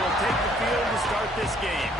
will take the field to start this game.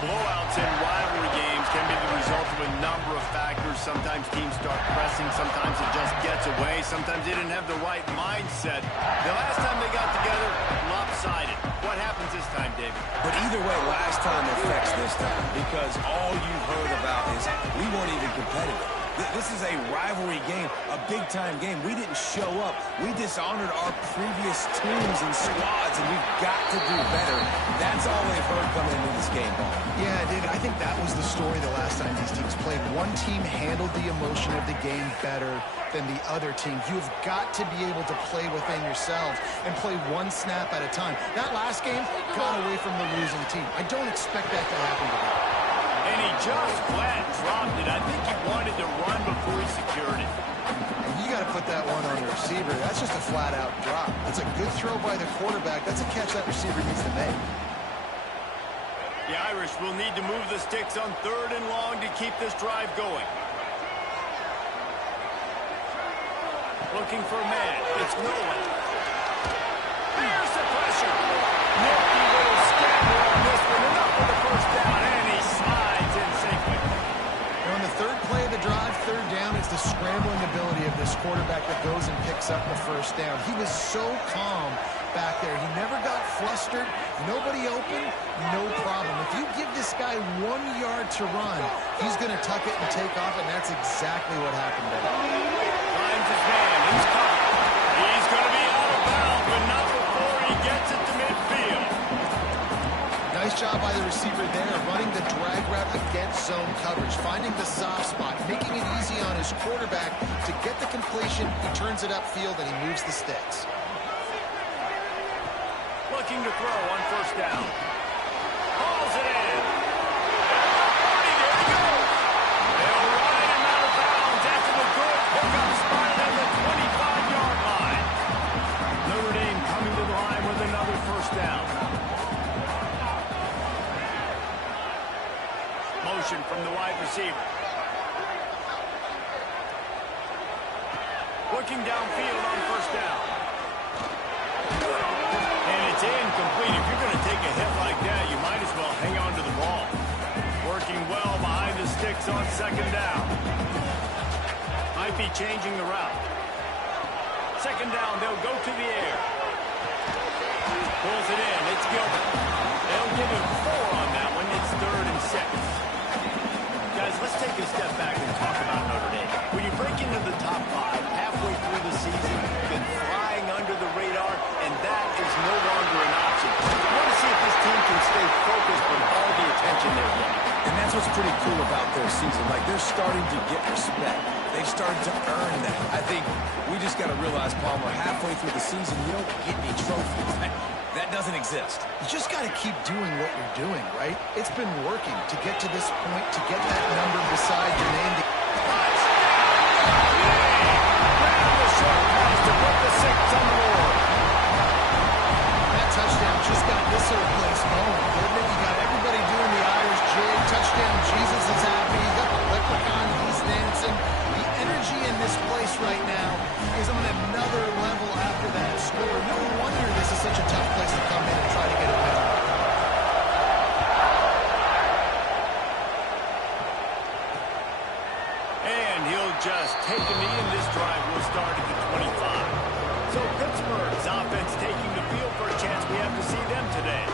Blowouts in rivalry games can be the result of a number of factors. Sometimes teams start pressing. Sometimes it just gets away. Sometimes they didn't have the right mindset. The last time they got together, lopsided. What happens this time, David? But either way, last time affects this time because all you've heard about is we weren't even competitive. This is a rivalry game, a big-time game. We didn't show up. We dishonored our previous teams and squads, and we've got to do better. That's all they've heard coming into this game, Paul. Yeah, David, I think that was the story the last time these teams played. One team handled the emotion of the game better than the other team. You've got to be able to play within yourselves and play one snap at a time. That last game got away from the losing team. I don't expect that to happen today. And he just flat dropped it. I think he wanted to run before he secured it. And you got to put that one on the receiver. That's just a flat-out drop. That's a good throw by the quarterback. That's a catch that receiver needs to make. The Irish will need to move the sticks on 3rd and long to keep this drive going. Looking for a man. It's Nolan. Here's the pressure. Nifty little scramble on this one. Enough for the first down, and he slides in safely. On the 3rd play of the drive, 3rd down, it's the scrambling ability of this quarterback that goes and picks up the first down. He was so calm back there. He never got flustered. Nobody open, no problem. If you give this guy 1 yard to run, he's going to tuck it and take off, and that's exactly what happened there. Finds his man. He's caught. He's going to be out of bounds, but not before he gets it to midfield. Nice job by the receiver there, running the drag route against zone coverage, finding the soft spot, making it easy on his quarterback to get the completion. He turns it upfield, and he moves the sticks. Looking to throw on 1st down. Hauls it in. There he goes. They'll ride him out of bounds after the good pickup spotted at the 25-yard line. Notre Dame coming to the line with another 1st down. Motion from the wide receiver. Looking downfield on 1st down. And it's incomplete. If you're going to take a hit like that, you might as well hang on to the ball. Working well behind the sticks on 2nd down. Might be changing the route. 2nd down, they'll go to the air. Pulls it in. It's Gilbert. They'll give him 4 on that one. It's 3rd and 6. Guys, let's take a step back and talk about Notre Dame. When you break into the top 5 halfway through the season, you've been flying under the radar, and that is no longer an option. You want to see if this team can stay focused with all the attention they're getting. And that's what's pretty cool about their season. Like, they're starting to get respect. They've started to earn that. I think we just got to realize, Palmer, halfway through the season, you don't get any trophies. That doesn't exist. You just got to keep doing what you're doing, right? It's been working to get to this point, to get that number beside your name. Grab the short pass to put the 6 on the board. That touchdown just got this whole place going, didn't it? You got everybody doing the Irish jig. Touchdown, Jesus is happy. You got the leprechaun, he's dancing. The energy in this place right now is on another level after that score. No wonder this is such a tough place to come in and try to get a win. And he'll just take a knee, and this drive will start at the 25. So Pittsburgh's offense taking the field for a chance. We have to see them today.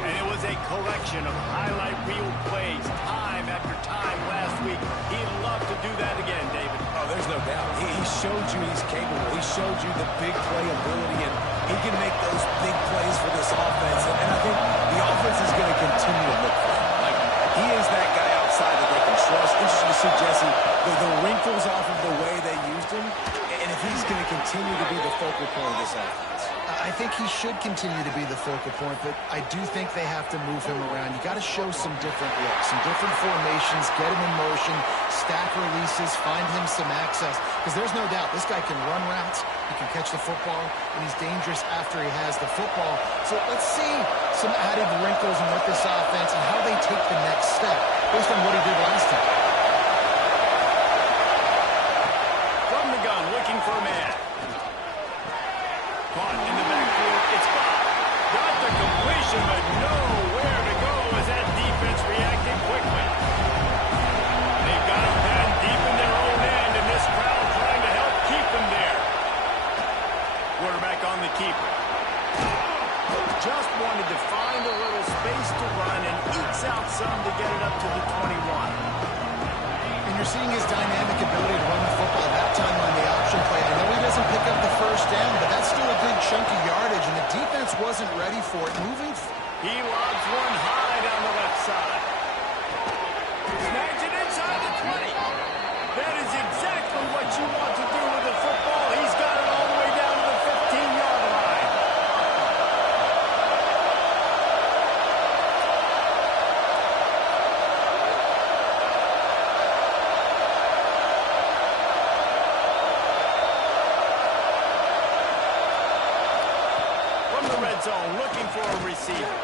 And it was a collection of highlight reel plays time after time last week. He'd love to do that again, David. Oh, there's no doubt. He showed you he's capable. He showed you the big play ability, and he can make those big plays for this offense. And I think the offense is going to continue to look for him. Like, he is that guy outside that they can trust. Interesting to see, Jesse, the wrinkles off of the way they used him, and if he's going to continue to be the focal point of this offense. I think he should continue to be the focal point, but I do think they have to move him around. You got to show some different looks, some different formations, get him in motion, stack releases, find him some access. Because there's no doubt, this guy can run routes, he can catch the football, and he's dangerous after he has the football. So let's see some added wrinkles in with this offense and how they take the next step based on what he did last time. From the gun, looking for a man. Caught in the backfield. It's Bob. Got the completion. separation, but nowhere to go as that defense reacted quickly. They've got him pinned deep in their own end, and this crowd trying to help keep them there. Quarterback on the keeper. Just wanted to find a little space to run and ekes out some to get it up to the 21. And you're seeing his dynamic ability to run the football that time on the option play. I know he doesn't pick up the first down, but that's still a good chunk of yardage, and the defense wasn't ready for it. He lobs one high down the left side. Snags it inside the 20. That is exactly what you want to do with the football. He's got it all the way down to the 15-yard line. From the red zone, looking for a receiver.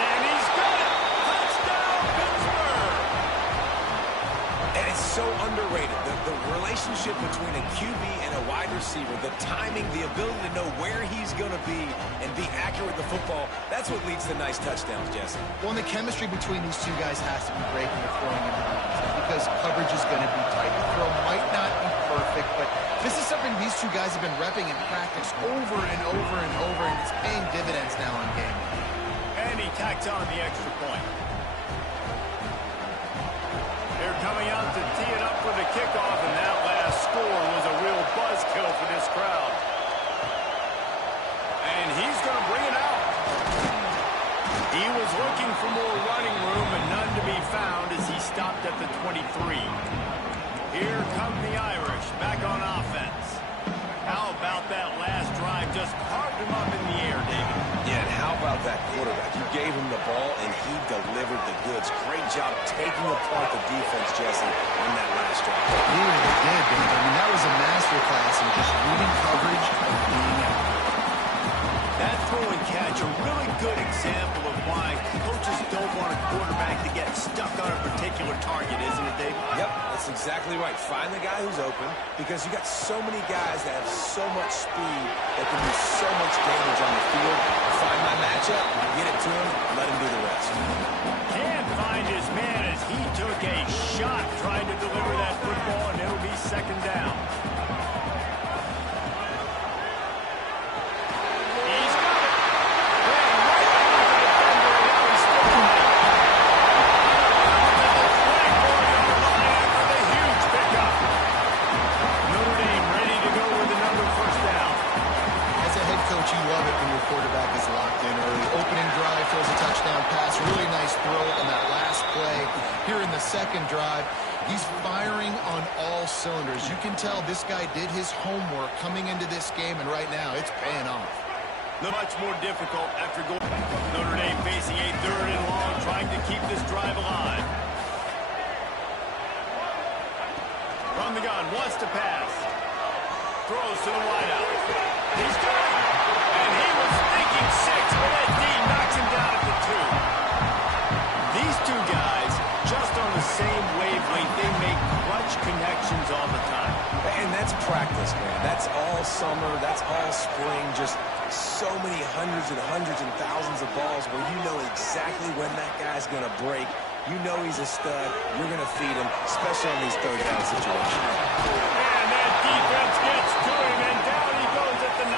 And he's got it. Touchdown, Pittsburgh. And it's so underrated. The relationship between a QB and a wide receiver, the timing, the ability to know where he's going to be and be accurate with the football, that's what leads to nice touchdowns, Jesse. Well, and the chemistry between these two guys has to be great when they're throwing into the defense because coverage is going to be tight. The throw might not be perfect, but this is something these two guys have been repping in practice over and over and over, and it's paying dividends now on game day. And he tacks on the extra point. They're coming out to tee it up for the kickoff, and that last score was a real buzzkill for this crowd. And he's going to bring it out. He was looking for more running room, and none to be found as he stopped at the 23. Here come the Irish, back on offense. How about that last drive? Just carved him up in the air, David. Yeah, and how about that quarterback? You gave him the ball, and he delivered the goods. Great job taking apart the defense, Jesse, on that last drive. He really did, David. I mean, that was a masterclass in just reading coverage and being out. That throw and catch, a really good example of why coaches don't want a quarterback to get stuck on a particular target, isn't it, David? Yep, that's exactly right. Find the guy who's open because you got so many guys that have so much speed that can do so much damage on the field. Find my matchup, get it to him, let him do the rest. Can't find his man as he took a shot trying to deliver that football, and it'll be second down. He's got it. Ran right back into the defender, and now he's still running. To the 24-yard line after the huge pickup. Notre Dame ready to go with another first down. As a head coach, you love it when your quarterback is locked in early. Opening drive, throws a touchdown pass. Really nice throw on that last play. Here in the second drive, he's firing on all cylinders. You can tell this guy did his homework coming into this game, and right now it's paying off. Not much more difficult after going. Notre Dame facing a third and long, trying to keep this drive alive. From the gun, wants to pass. Throws to the wideout. He's got it. And he was thinking 6, but that D knocks him down at the 2. These two guys, just on the same wavelength, they make clutch connections all the time. And that's practice, man. That's all summer. That's all spring. Just so many hundreds and thousands of balls where you know exactly when that guy's going to break. You know he's a stud. You're going to feed him, especially on these third down situations. And that defense gets to him, and down he goes at the 9.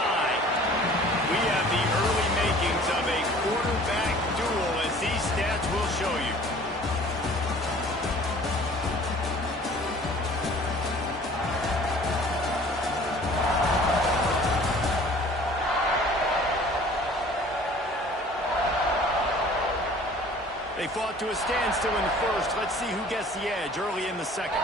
We have the early makings of a quarterback duel, as these stats will show you. They fought to a standstill in the first. Let's see who gets the edge early in the second.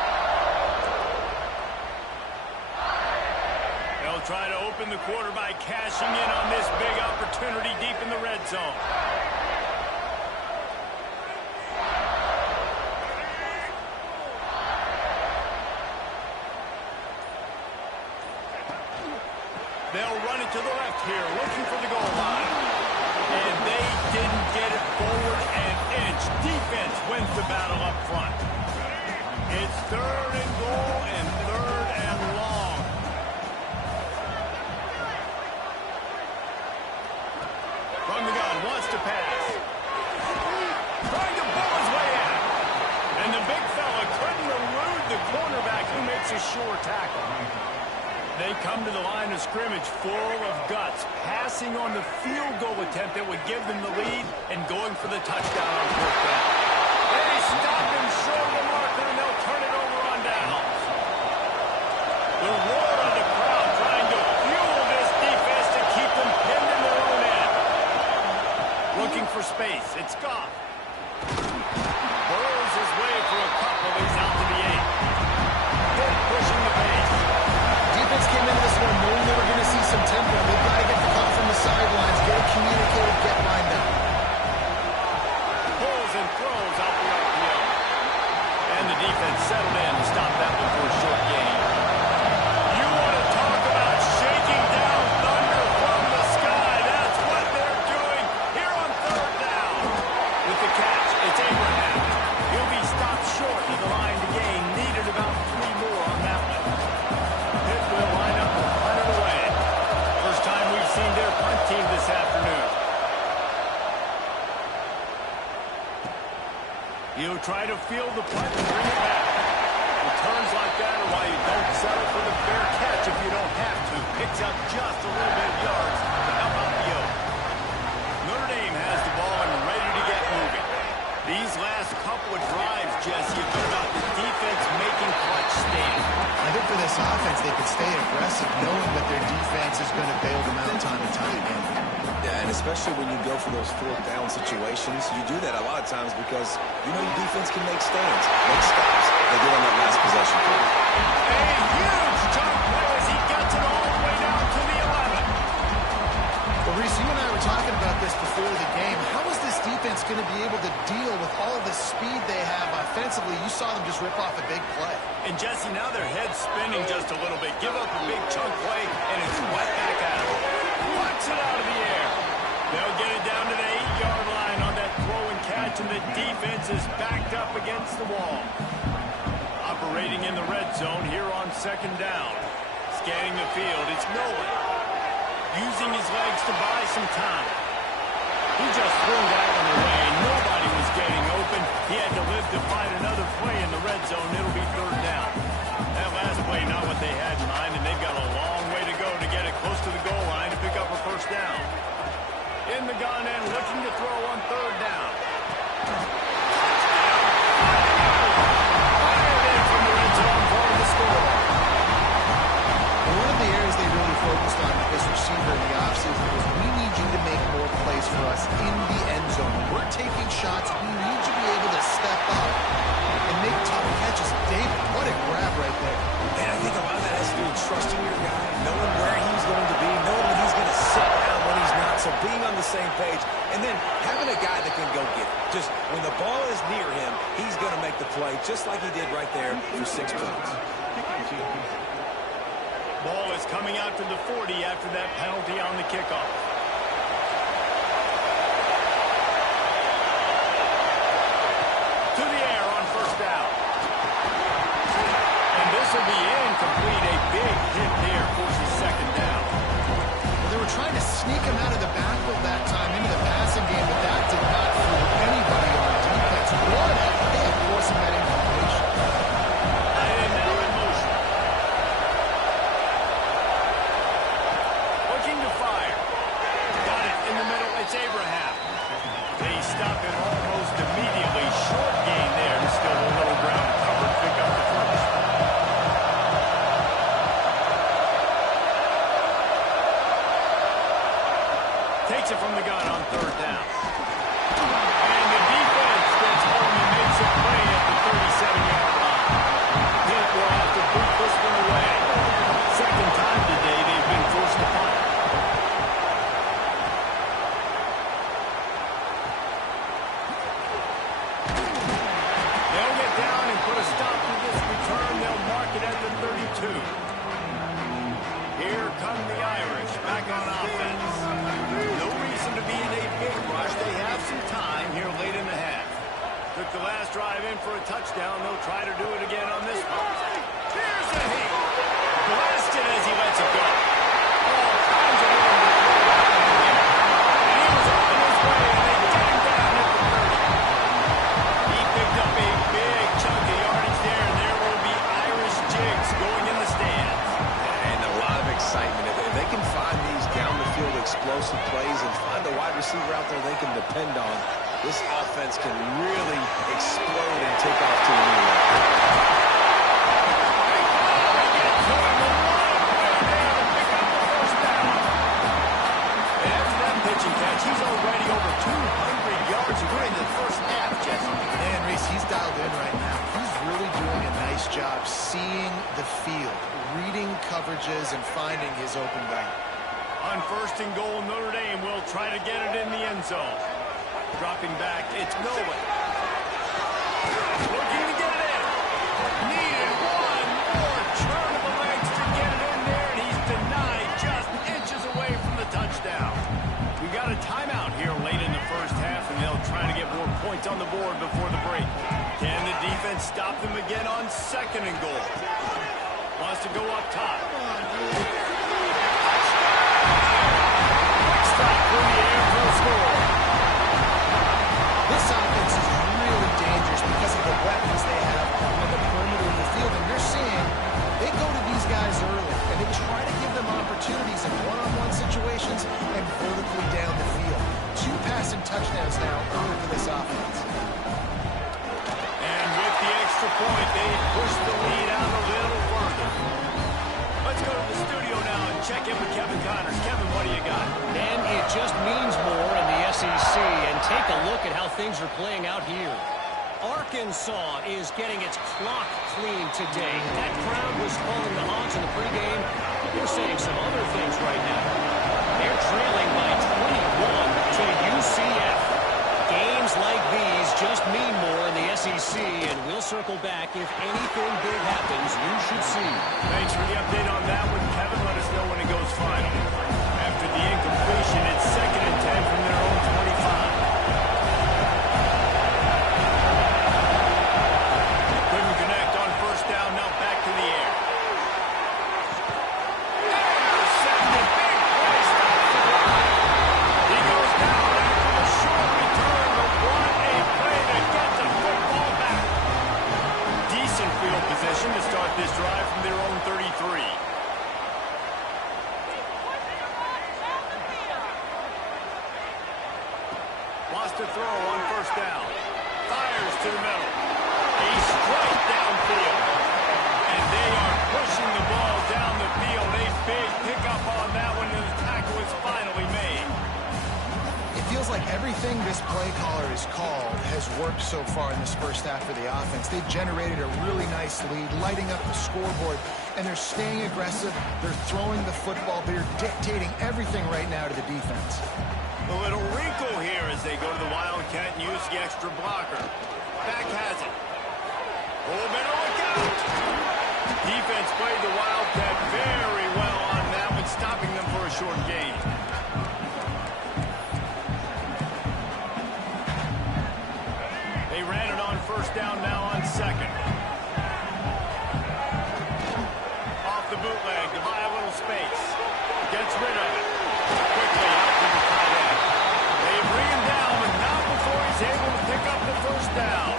They'll try to open the quarter by cashing in on this big opportunity deep in the red zone. They'll run it to the left here, looking for the goal line. And they didn't get it forward an inch. Defense wins the battle up front. It's third and goal and third and long. From the gun, to pass. Trying to pull his way in. And the big fella couldn't elude the cornerback who makes a sure tackle. They come to the line of scrimmage full of guts, passing on the field goal attempt that would give them the lead and going for the touchdown on fourth down. They stop him short of the marker, and they'll turn it over on downs. The roar of the crowd trying to fuel this defense to keep them pinned in their own end. Looking for space. It's Ncaa. Burrows his way for a couple. He's out to the 8. Pitt pushing the pace. Defense came into this one knowing they were going to see some tempo. They've got to get the call from the sidelines, get it communicated, get lined up. Pulls and throws out the RPO. And the defense settled in to stop that one for a short gain. You want to talk about shaking down thunder from the sky. That's what they're doing here on third down. With the catch, it's Abraham. He'll be stopped short of the line to gain. Needed about 3 more on that one. Pitt will line up and punt it away. First time we've seen their punt team this afternoon. He'll try to field the punt and bring it back. Returns like that are why you don't settle for the fair catch if you don't have to. Picks up just a little bit of yards to help out the Oak. Notre Dame has the ball and ready to get moving. These last couple of drives, Jesse, have been about the defense making clutch stands. I think for this offense, they can stay aggressive knowing that their defense is going to bail them out time and time again. Yeah, and especially when you go for those fourth down situations, you do that a lot of times because you know your defense can make stands, make stops. They get on that last possession. A huge chunk play as he gets it all the way down to the 11. Well, Reese, you and I were talking about this before the game. How is this defense going to be able to deal with all the speed they have offensively? You saw them just rip off a big play. And Jesse, now their head's spinning just a little bit. Give up a big chunk play, and it's right back at him. Watch it out of the air. They'll get it down to the 8-yard line on that throw and catch, and the defense is backed up against the wall. Operating in the red zone here on second down. Scanning the field, it's Nolan. Using his legs to buy some time. He just threw that one away. Nobody was getting open. He had to live to find another play in the red zone. It'll be third down. That last play, not what they had in mind, and they've got a long way to go to get it close to the goal line to pick up a first down. In the gun and looking to throw on third down. Fired in from the red zone for the score. One of the areas they really focused on with this receiver in the offseason was we need you to make more plays for us in the end zone. When we're taking shots, we need you to be able to step up and make tough catches. David, what a grab right there. And I think a lot of that has to do with trusting your guy, knowing where he's going to be, knowing when he's going to sit down, when he's not. So being on the same page, and then having a guy that can go get it. Just when the ball is near him, he's going to make the play, just like he did right there for 6 points. Ball is coming out to the 40 after that penalty on the kickoff. To the air on first down. And this will be incomplete. A big hit there forces second down. Well, they were trying to sneak him out of the backfield that time into the passing game, but that did not fool anybody on defense. What a hit forcing that incompletion. And now in motion. Looking to fire. Got it in the middle. It's Abraham. They stop it almost immediately. Short gain there. Still a little ground covered. Pick up the first. Takes it from the gun on third down. And the defense gets home and makes a play at the 37-yard line. Pitt will have to boot this one away. Second time today they've been forced to punt. They'll get down and put a stop to this return. They'll mark it at the 32. Here come the Irish back on offense. No reason to be in a big rush. They have some time here late in the half. Took the last drive in for a touchdown. They'll try to do it again on this one. Here's a heat. Blasted as he lets it go. All kinds of room to throw back in here. And he was on his way, and If they can find these down-the-field explosive plays and find a wide receiver out there they can depend on, this offense can really explode and take off to a new level. He's already over 200 yards during the first half, Jesse. And Reese, he's dialed in right now. He's really doing a nice job seeing the field, reading coverages, and finding his open guy. On 1st and goal, Notre Dame will try to get it in the end zone. Dropping back, it's Nolan. Looking to get it in. Needed one more turn of the legs to get it in there, and he's denied just inches away from the touchdown. We got a timeout here late in the first half, and they'll try to get more points on the board before the break. Can the defense stop them again on 2nd and goal? Wants to go up top. Quick stop through the air for the score. This offense is really dangerous because of the weapons they have on the perimeter of the field. And you're seeing they go to these guys early, and they try to give them opportunities in one-on-one situations and vertically down the field. 2 passing touchdowns now early for this offense. And with the extra point, they push the lead out a little further. Let's go to the studio now and check in with Kevin Connors. Kevin, what do you got? And it just means more in the SEC. And take a look at how things are playing out here. Arkansas is getting its clock cleaned today. That crowd was calling the Hogs in the pregame. They're saying some other things right now. They're trailing by 21 to UCF. Games like these just mean more in the SEC, and we'll circle back if anything big happens you should see. Thanks for the update on that one, Kevin. Let us know when it goes final. After the incompletion, it's 2nd and 10 from their own 25. Couldn't connect on 1st down, now back to the air. Intercepted, big play, stop the drive. He goes down after the short return, but what a play to get the football back. Decent field position to start this drive from their own 33. Wants to throw on 1st down. Fires to the middle. A strike downfield. And they are pushing the ball down the field. A big pickup on that one, and the tackle is finally made. It feels like everything this play caller has called has worked so far in this first half for the offense. They've generated a really nice lead, lighting up the scoreboard, and they're staying aggressive. They're throwing the football. They're dictating everything right now to the defense. A little wrinkle here as they go to the Wildcat and use the extra blocker. Back has it. Oh, better look out. Defense played the Wildcat very well on that one, stopping them for a short gain. They ran it on 1st down, now on 2nd. Off the bootleg to buy a little space. Gets rid of it. Quickly out to the tight end. They bring him down, but not before he's able to pick up the 1st down.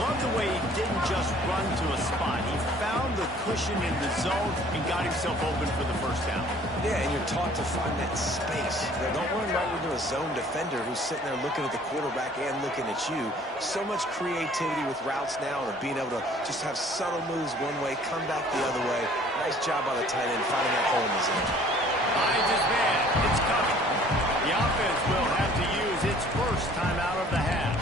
Love the way he didn't just run to a spot. He found the cushion in the zone and got himself open for the 1st down. Yeah, and you're taught to find that space. Now, don't run right into a zone defender who's sitting there looking at the quarterback and looking at you. So much creativity with routes now and being able to just have subtle moves one way, come back the other way. Nice job by the tight end finding that hole in the zone. Finds his man. It's coming. The offense will have to use its 1st timeout of the half.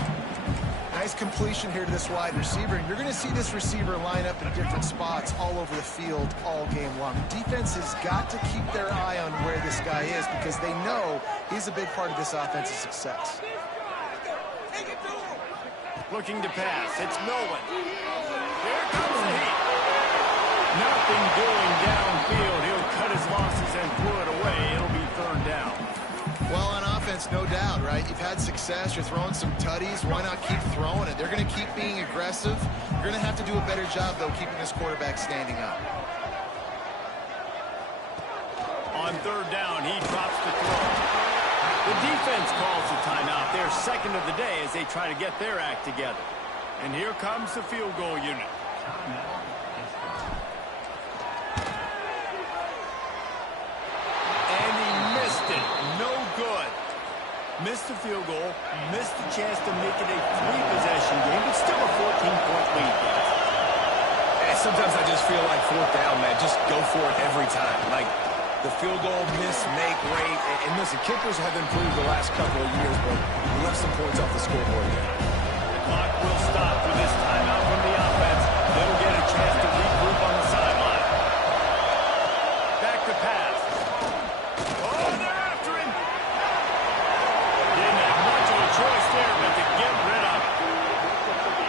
Nice completion here to this wide receiver. And you're going to see this receiver line up in different spots all over the field all game long. Defense has got to keep their eye on where this guy is because they know he's a big part of this offense's success. Looking to pass. It's Nolan. Here comes the heat. Nothing doing downfield. He'll cut his losses and throw it away. It'll be 3rd down. Well, on offense, no doubt, right? You've had success. You're throwing some tutties. Why not keep throwing it? They're going to keep being aggressive. You're going to have to do a better job, though, keeping this quarterback standing up. On 3rd down, he drops the throw. The defense calls the timeout. Their 2nd of the day as they try to get their act together. And here comes the field goal unit. field goal, missed the chance to make it a 3-possession game, but still a 14-point lead, guys. And sometimes I just feel like fourth down, man. Just go for it every time. Like, the field goal, miss, make, rate. And listen, kickers have improved the last couple of years, but we left some points off the scoreboard there. The clock will stop with this timeout from the offense. They'll get a chance to regroup on the sideline. Back to pass. Oh, they're after him. Didn't have much of a choice there, but to get rid of it.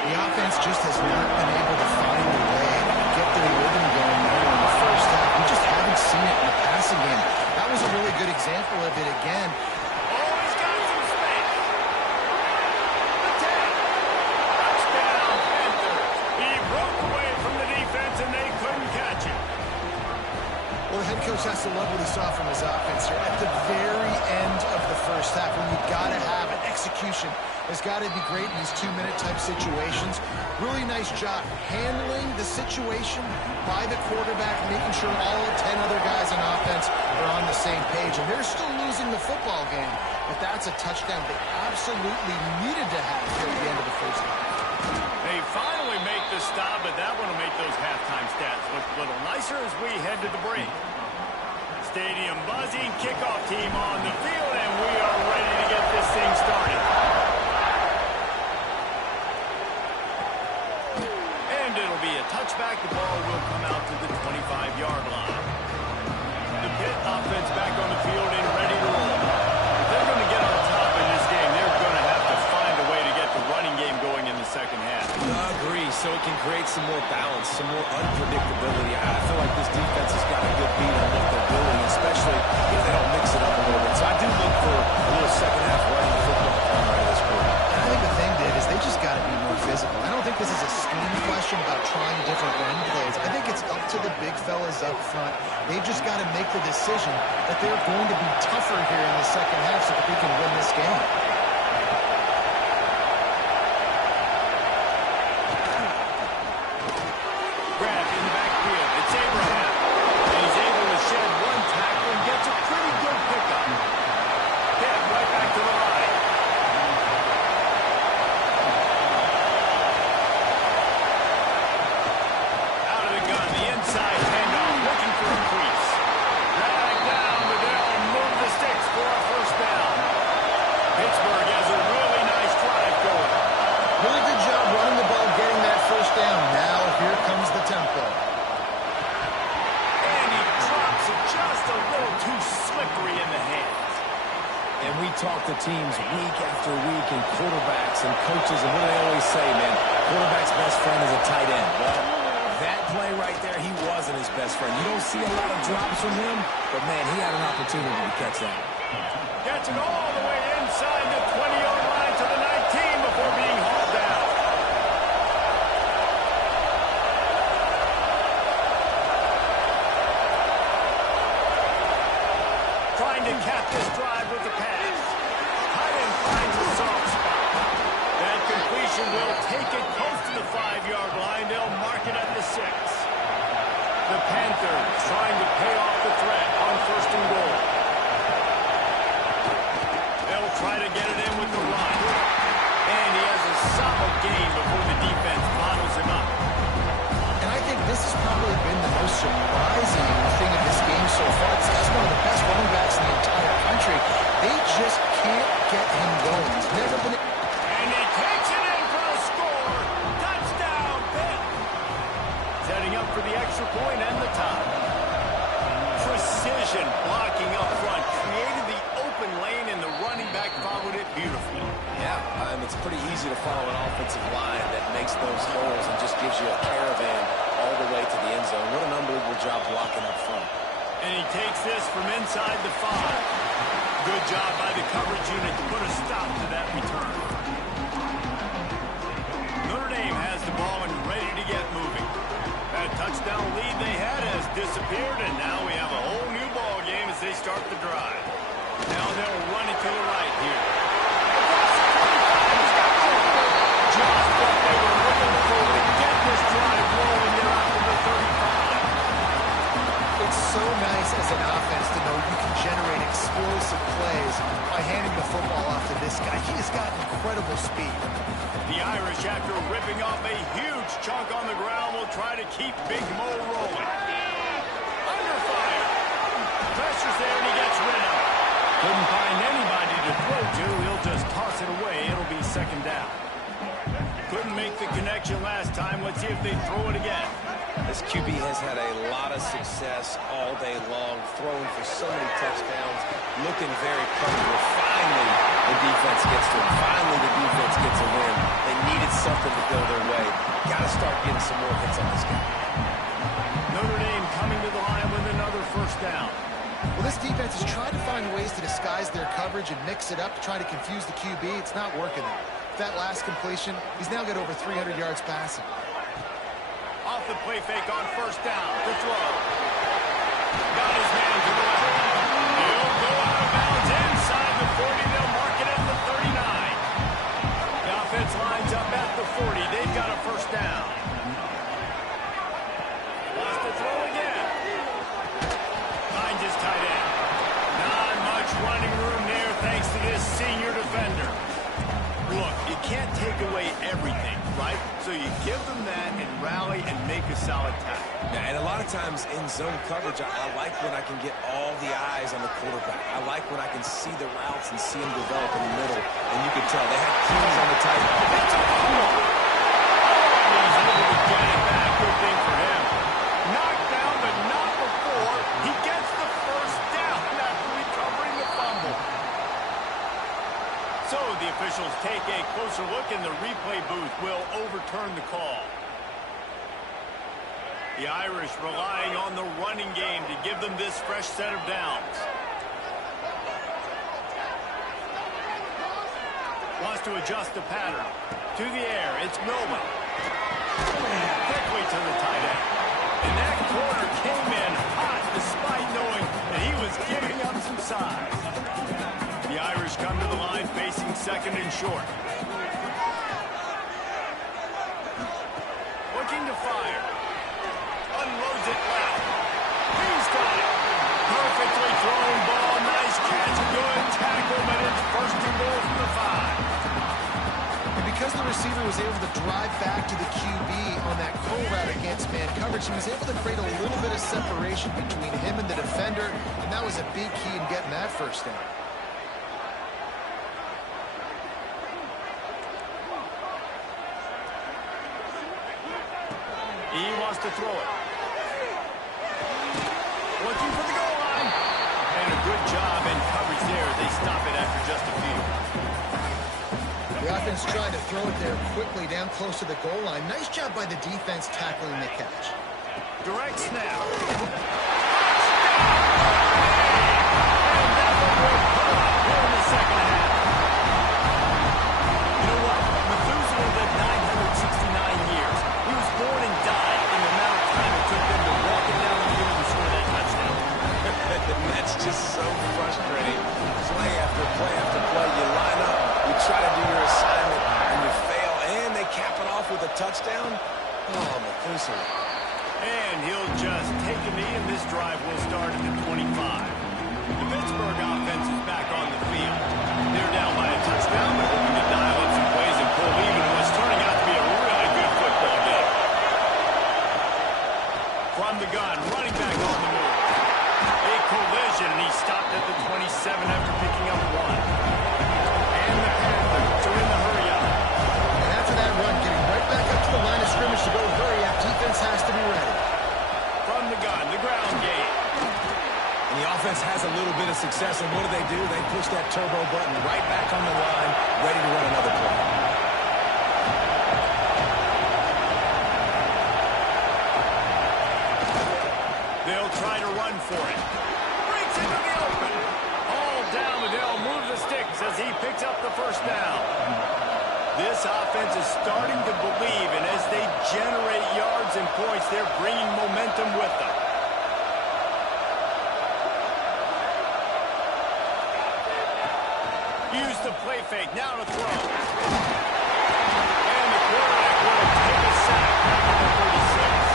The offense just has not been able to find a way to get their rhythm going there in the first half. We just haven't seen it in the passing game. That was a really good example of it again. Oh, he's got some space. The 10. Touchdown, Panthers. He broke away from the defense, and they couldn't catch him. Well, the head coach has to love what he saw from his offense here. At the very end of the first half, when you've got to have an execution, has got to be great in these 2-minute type situations. Really nice job handling the situation by the quarterback, making sure all 10 other guys on offense are on the same page. And they're still losing the football game, but that's a touchdown they absolutely needed to have here at the end of the first half. They finally make the stop, but that one will make those halftime stats look a little nicer as we head to the break. Stadium buzzing, kickoff team on the field, and we are ready to get this thing started. And it'll be a touchback. The ball will come out to the 25-yard line. The Pitt offense back on the field and ready to roll. If they're going to get on top in this game, they're going to have to find a way to get the running game going in the second half. Agree, so it can create some more balance, some more unpredictability. I feel like this defense has got a good beat on what they're doing, especially if they don't mix it up a little bit. So I do look for a little second half running the football from right of this group. And I think the thing, Dave, is they just got to be more physical. I don't think this is a scheme question about trying different run plays. I think it's up to the big fellas up front. They've just got to make the decision that they're going to be tougher here in the second half so that they can win this game. Talk to teams week after week and quarterbacks and coaches, and what do they always say, man? Quarterback's best friend is a tight end. Well, that play right there, he wasn't his best friend. You don't see a lot of drops from him, but, man, he had an opportunity to catch that. Gets it all the way inside the 20-yard line to the 19 before being hauled down. Trying to cap this drive with the pass. Will take it close to the 5-yard line. They'll mark it at the 6. The Panthers trying to pay off the threat on 1st and goal. They'll try to get it in with the run. And he has a solid gain before the defense bottles him up. And I think this has probably been the most surprising thing of this game so far. This guy's one of the best running backs in the entire country. They just can't get him going. He's never been... And he takes it in for a score. Touchdown, Pitt. Setting up for the extra point and the tie. Precision blocking up front. Created the open lane, and the running back followed it beautifully. Yeah, it's pretty easy to follow an offensive line that makes those holes and just gives you a caravan all the way to the end zone. What an unbelievable job blocking up front. And he takes this from inside the 5. Good job by the coverage unit to put a stop to that return. Notre Dame has the ball and ready to get moving. That touchdown lead they had has disappeared, and now we have a whole new ball game as they start the drive. Now they'll run it to the right here. Just what they were looking for to get this drive rolling there after the 35. It's so nice as an offense to know you can generate explosive plays by handing the football off to this guy. speed. The Irish, after ripping off a huge chunk on the ground, will try to keep Big Mo rolling. Under fire. Pressure's there, and he gets rid of it. Couldn't find anybody to throw to. He'll just toss it away. It'll be second down. Couldn't make the connection last time. Let's see if they throw it again. This QB has had a lot of success all day long, throwing for so many touchdowns, looking very comfortable. Finally, the defense gets to him. Finally, the defense gets a win. They needed something to go their way. Got to start getting some more hits on this guy. Notre Dame coming to the line with another first down. Well, this defense has tried to find ways to disguise their coverage and mix it up to try to confuse the QB. It's not working there. That last completion, he's now got over 300 yards passing. Off the play fake on first down. The throw. Got his man to the left. He'll go out of bounds inside the 40. They'll mark it at the 39. The offense lines up at the 40. They've got a first down. Wants to throw again. Finds his tight end. Not much running room there thanks to this senior defender. Look, you can't take away everything, right? So you give them that and rally and make a solid tackle. Yeah, and a lot of times in zone coverage, I like when I can get all the eyes on the quarterback. I like when I can see the routes and see them develop in the middle. And you can tell they had keys on the tight end. He's able to get it back. Good thing for him. Knocked down, but not before he gets the first down after recovering the fumble. So the officials take a closer look, and the replay booth will overturn the call. The Irish relying on the running game to give them this fresh set of downs. Wants to adjust the pattern. To the air, it's Milman. Quickly to the tight end. And that corner came in hot despite knowing that he was giving up some size. The Irish come to the line facing second and short. Looking to fire. Unloads it left. He's got it. Perfectly thrown ball. Nice catch. Good tackle, but it's first and goal from the 5. And because the receiver was able to drive back to the QB on that curl route against man coverage, he was able to create a little bit of separation between him and the defender, and that was a big key in getting that first down. He wants to throw it. Looking for the goal line. And a good job in coverage there. They stop it after just a few. The offense trying to throw it there quickly down close to the goal line. Nice job by the defense tackling the catch. Direct snap. And that one will put up here in the second half. You know what? Methuselah lived 969 years. He was born and died in the amount of time it took them to walk it down the field and score that touchdown. That's just so frustrating. Play after play after play. You line up, you try to do your assignment, and you fail, and they cap it off with a touchdown. Oh, Methuselah. And he'll just take a knee, and this drive will start at the 25. The Pittsburgh offense is back on the field. They're down by a touchdown, but looking to dial up some plays and pull even in what's turning out to be a really good football game. From the gun, running back on the move. A collision, and he stopped at the 27 after picking up one. And the Panthers are in the hurry-up. And after that run, getting right back up to the line of scrimmage to go hurry-up, defense has to be ready. From the gun, the ground game. And the offense has a little bit of success, and what do? They push that turbo button right back on the line, ready to run another play. They'll try to run for it. Breaks into the open. All down, but they'll move the sticks as he picks up the first down. This offense is starting to believe, and as they generate yards and points, they're bringing momentum with them. Use the play fake, now to throw. And the quarterback will take a sack back at the 36.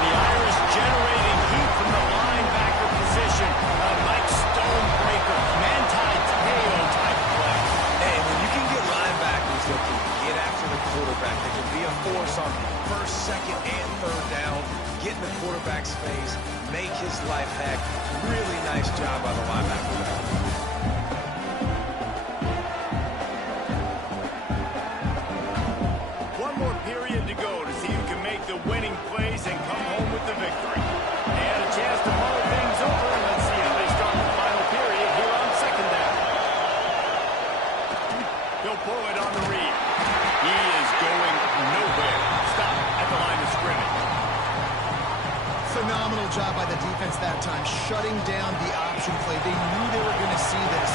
The Irish generating heat from the linebacker position. A Mike Stonebreaker, Manti Te'o type play. Hey, when you can get linebackers nice job by the linebacker. One more period to go to see who can make the winning plays and come home with the victory. And a chance to mull things over. Let's see how they start the final period here on second down. He'll pull it on the read. He is going nowhere. Stop at the line of scrimmage. Phenomenal job by the defense that time, shutting down the option play. They knew they were going to see this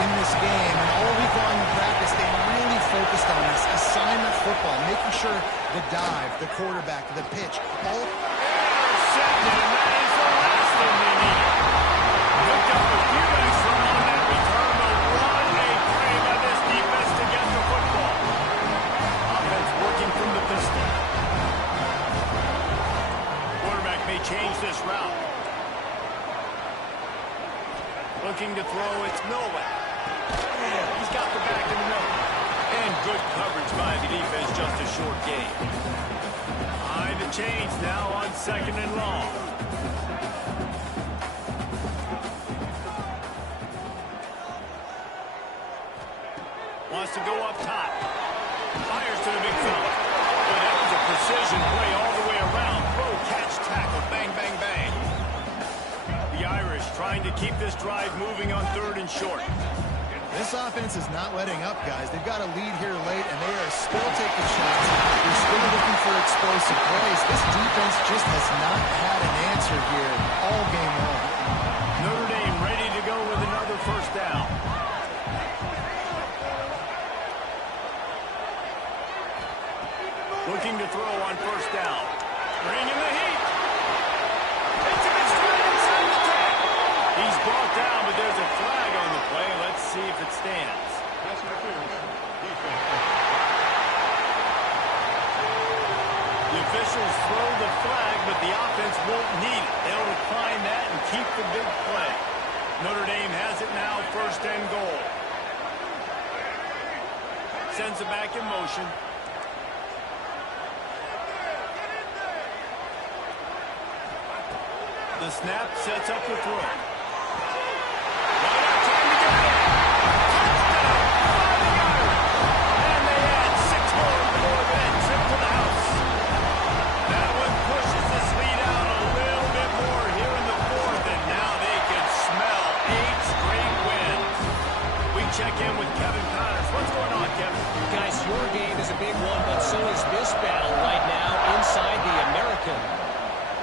in this game, and all week long in practice, they really focused on this assignment football, making sure the dive, the quarterback, the pitch, all... Intercepted, and that is the last thing they needed. Picked up a few extra on that return, but what a play by this defense to get the football. Offense working from the pistol. Quarterback may change this route. Looking to throw, it's nowhere. He's got the back in the middle. And good coverage by the defense, just a short gain. Behind the chains now on second and long. Wants to go up top. Fires to the big fella. Well, that was a precision play all the way around. Throw, catch, tackle, bang, bang, bang. The Irish trying to keep this drive moving on third and short. This offense is not letting up, guys. They've got a lead here late, and they are still taking shots. They're still looking for explosive plays. This defense just has not had an answer here all game long. Notre Dame ready to go with another first down. Looking to throw on first down. Bringing the heat. Takes him straight inside the 10. He's brought down, but there's a flag on the play. Let's see if it stands. The officials throw the flag, but the offense won't need it. They'll decline that and keep the big play. Notre Dame has it now, first and goal. Sends it back in motion. The snap sets up the throw. Check in with Kevin Connors. What's going on, Kevin? Guys, your game is a big one, but so is this battle right now inside the American.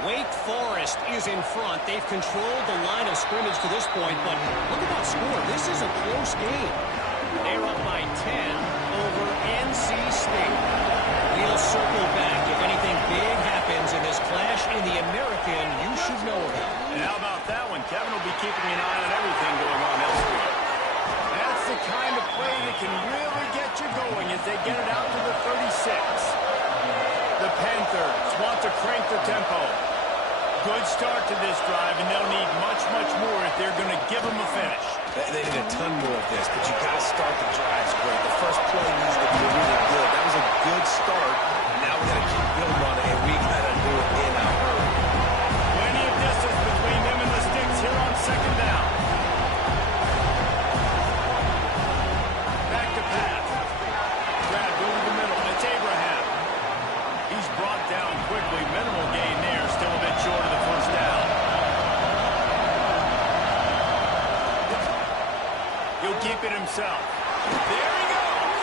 Wake Forest is in front. They've controlled the line of scrimmage to this point, but look at that score. This is a close game. They're up by 10 over NC State. We'll circle back. If anything big happens in this clash in the American, you should know about it. And how about that one? Kevin will be keeping an eye on everything going on elsewhere. That's the kind of play that can really get you going as they get it out to the 36. The Panthers want to crank the tempo. Good start to this drive, and they'll need much, much more if they're going to give them a finish. They need a ton more of this, but you got to start the drives great. The first play needs to be really good. That was a good start. Now we got to keep building on it, and we got to do it in a hurry. Plenty of distance between them and the sticks here on second down. Back to pass. Grab over the middle. It's Abraham. He's brought down quickly. Minimal gain there. Still a bit short of the first down. He'll keep it himself. There he goes.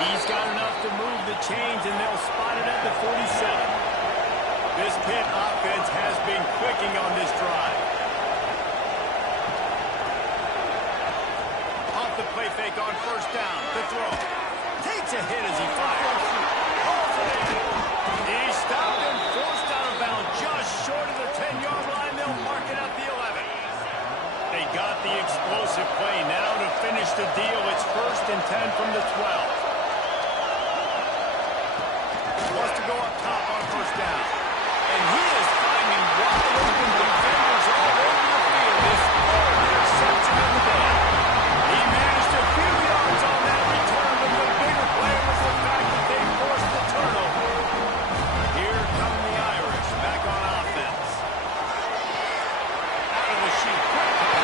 He's got enough to move the chains, and they'll spot it at the 47. This Pitt offense has been clicking on this drive. Off the play fake on first down. The throw. Takes a hit as he fires. Hauls it in. He's stopped and forced out of bounds just short of the 10-yard line. They'll mark it at the 11. They got the explosive play now to finish the deal. It's first and 10 from the 12. Wants to go up top on first down. And he is finding wide open defenders all over the field. His third interception of the day. He managed a few yards on that return, but the bigger play was the fact that they forced the turnover. Here come the Irish back on offense. Out of the sheet. Quick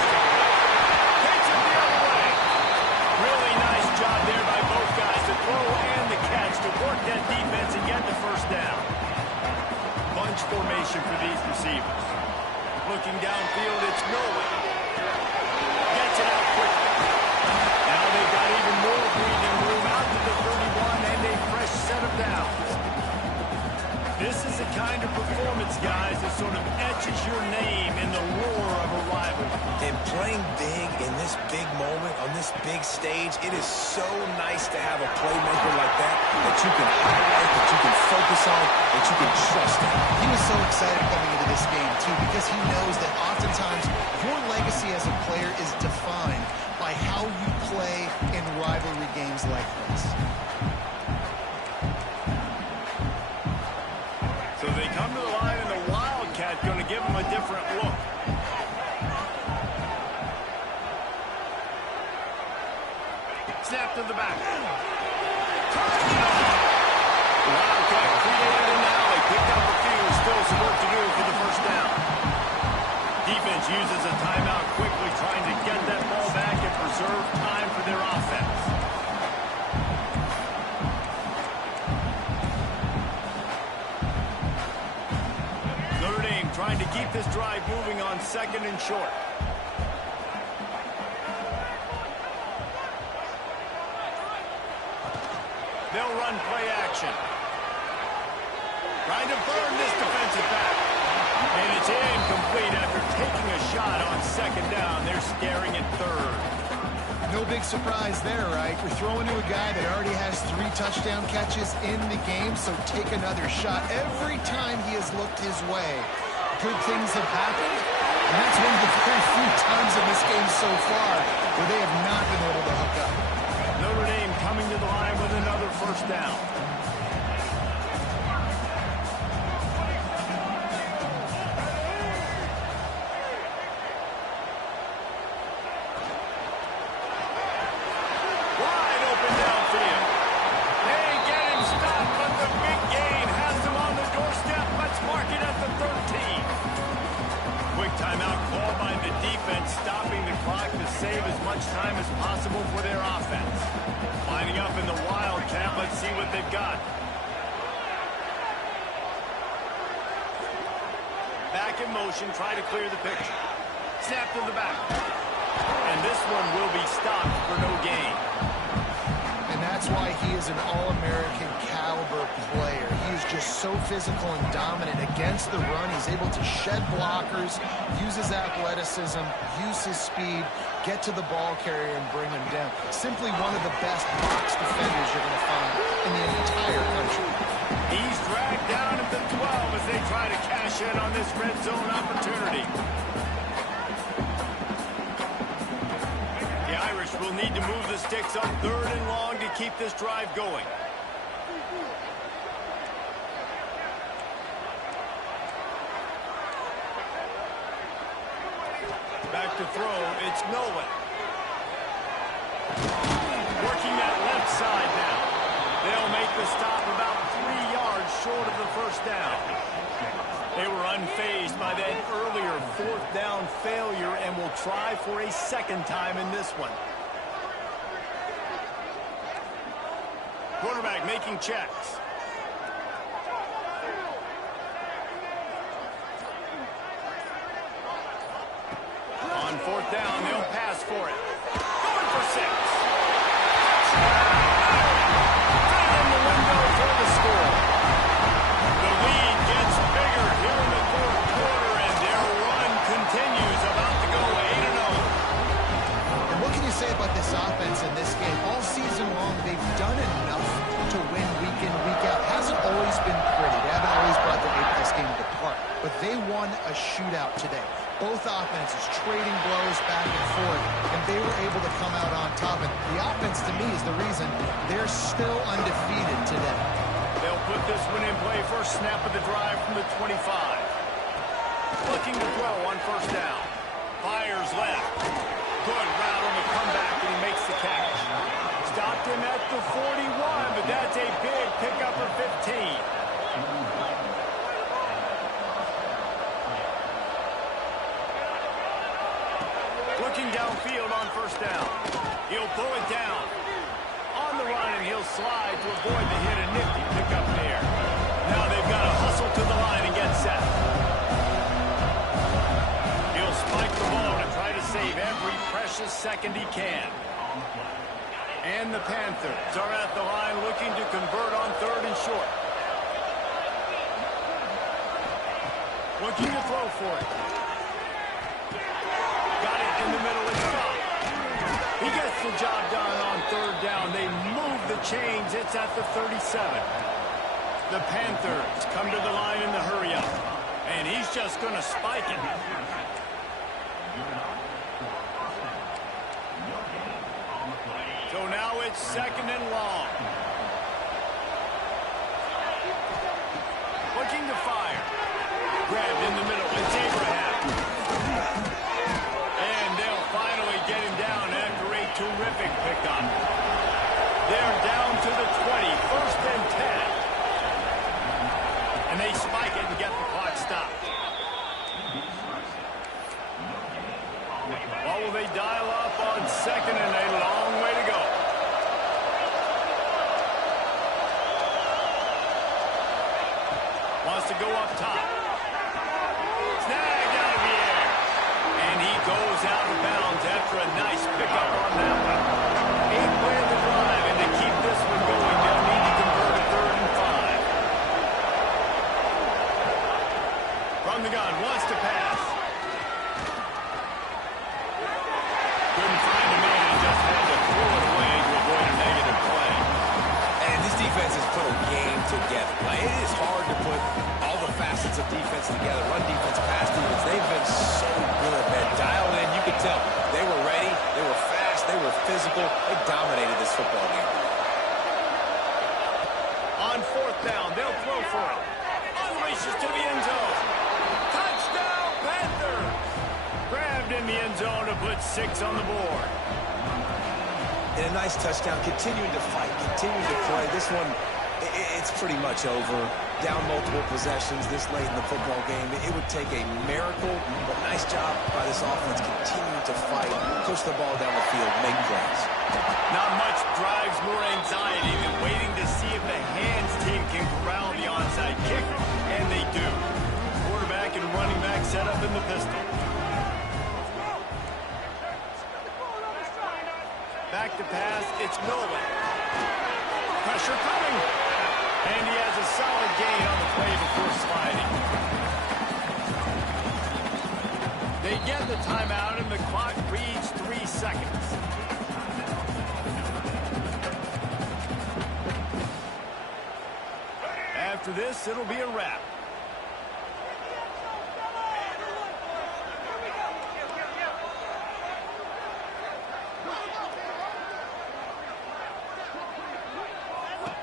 playing big in this big moment, on this big stage, it is so nice to have a playmaker like that you can highlight, that you can focus on, that you can trust in. He was so excited coming into this game, too, because he knows that oftentimes your legacy as a player is defined by how you play in rivalry games like this. So they come to the line, and the Wildcat going to give them a different look. Snap to the back. Wildcat created an alley, picked up a few, still some work to do for the first down. Defense uses a timeout quickly, trying to get that ball back and preserve time for their offense. Notre Dame trying to keep this drive moving on 2nd and short. They'll run play action. Trying to burn this defensive back. And it's incomplete after taking a shot on 2nd down. They're scaring at 3rd. No big surprise there, right? We're throwing to a guy that already has 3 touchdown catches in the game, so take another shot. Every time he has looked his way, good things have happened. And that's one of the very few times in this game so far where they have not been able to hook up. Notre Dame coming to the line with another first down. Wide open downfield. They get him stopped, but the big gain has him on the doorstep. Let's mark it at the 13. Quick timeout called by the defense, stopping the clock to save as much time as possible for their offense. Lining up in the Wildcat, let's see what they've got. Back in motion, try to clear the picture. Snap to the back. And this one will be stopped for no gain. And that's why he is an All-American caliber player. He is just so physical and dominant against the run. He's able to shed blockers, use his athleticism, use his speed, get to the ball carrier and bring him down. Simply one of the best box defenders you're going to find in the entire country. He's dragged down at the 12 as they try to cash in on this red zone opportunity. The Irish will need to move the sticks on 3rd and long to keep this drive going. Back to throw, it's Nolan. Working that left side now. They'll make the stop about 3 yards short of the first down. They were unfazed by that earlier 4th down failure and will try for a 2nd time in this one. Quarterback making checks. On 4th down, they'll pass for it. Going for 6. Right in the window for the score. The lead gets bigger here in the 4th quarter, and their run continues, about to go 8-0. And what can you say about this offense in this game? All season long, they've done enough to win week in, week out. Hasn't always been pretty. They haven't always brought their A-plus game to the park. But they won a shootout today. Both offenses trading blows back and forth, and they were able to come out on top. And the offense, to me, is the reason they're still undefeated today. They'll put this one in play. First snap of the drive from the 25. Looking to throw on 1st down. Fires left. Good route on the comeback, and he makes the catch. Stopped him at the 41, but that's a big pickup of 15. Looking downfield on 1st down. He'll pull it down. On the run, and he'll slide to avoid the hit. A nifty pickup there. Now they've got to hustle to the line and get set. He'll spike the ball to try to save every precious second he can. And the Panthers are at the line looking to convert on 3rd and short. Looking to throw for it. Got it in the middle the chains. It's at the 37. The Panthers come to the line in the hurry-up. And he's just going to spike it. So now it's 2nd and long. Looking to fire. Grabbed in the middle. It's Abraham. And they'll finally get him down after a terrific pickup. They're down to the 20. 1st and 10. And they spike it and get the clock stopped. What will they dial up on 2nd and a long way to go? Wants to go up top. Snagged out of the air. And he goes out of bounds after a nice pickup on that one. 8-play of the drive, and to keep this one going, they'll need to convert a 3rd and 5. From the gun, wants to pass. Couldn't find a man and just had to throw it away to avoid a negative play. And this defense has put a game together. Like, it is hard to put all the facets of defense together. Run defense, pass defense. They've been so good, man. Dialed in, you could tell. They were ready. They were fast. They were physical. They dominated this football game. On 4th down, they'll throw for it. Unleashes to the end zone. Touchdown, Panthers! Grabbed in the end zone to put 6 on the board. And a nice touchdown, continuing to fight, continuing to play. This one, it's pretty much over. Down multiple possessions this late in the football game. It would take a miracle, but nice job by this offense continuing to fight, push the ball down the field, make plays. Not much drives more anxiety than waiting to see if the hands team can corral the onside kick, and they do. Quarterback and running back set up in the pistol. Back to pass, it's Nolan. Pressure coming. And he has a solid gain on the play before sliding. They get the timeout, and the clock reads 3 seconds. After this, it'll be a wrap.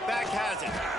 Back has it.